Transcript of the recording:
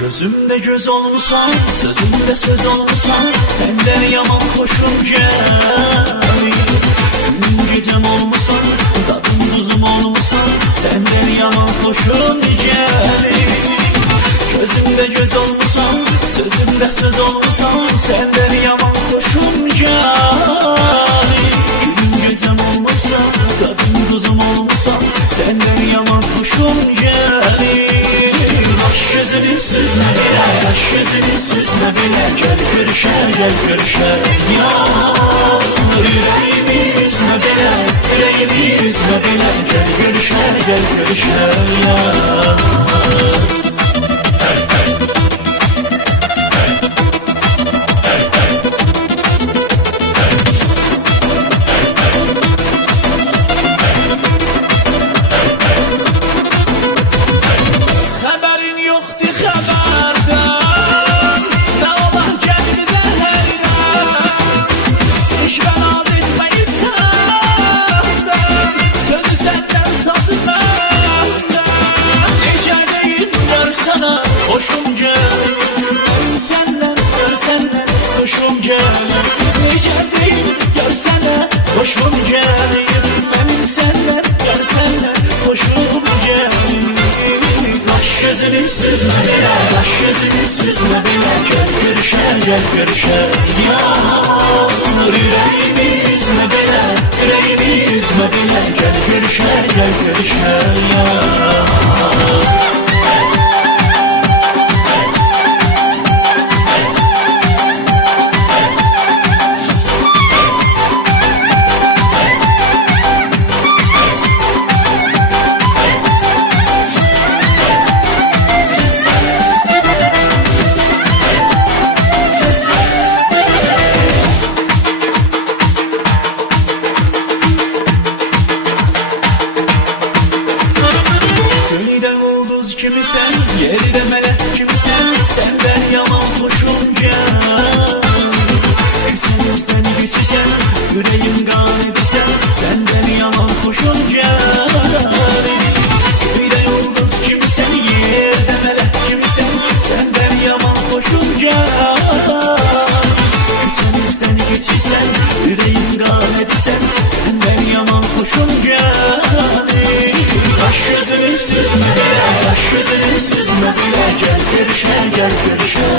Gözümde göz olmuşsan, sözümde söz olmuşsan, senden yaman hoşum gel. Gün gecem olmuşsan, tadım tuzum olmuşsan, senden yaman hoşum gel. Gözümde göz olmuşsan, sözümde söz olmuşsan, senden yaman hoşum gel. Gün gecem olmuşsan, tadım tuzum olmuşsan, senden yaman hoşum gel. Baş gözünü süzme bile, baş gözünü süzme bile, gel görüşer, gel görüşer. Yar yüreğimi üzme bile, yüreğimi üzme bile, gel görüşer, gel görüşer. Yar hoşum gel, senden görsenden hoşum gel. Necə değil görsene hoşum gel, ben senden görsenden hoşum gel. Baş gözünü süzme bile, baş gözünü süzme bile, gel görüşer, gel görüşer. Yar yüreğimi üzme bile, yüreğimi üzme bile, gel görüşer, gel görüşer. Yar kimisen, yerde melek kimisen, senden yaman hoşum gel. Güçümüzden güçüsen, yüreğim galibisen, senden yaman hoşum gel. Köyde yıldız kimisen, yerde melek kimisen, senden yaman hoşum gel. Güçümüzden güçüsen, yüreğim galibisen, senden yaman hoşum gel. Baş gözünü süzme bile, baş gözünü süzme bile, gel görüşer, gel görüşer.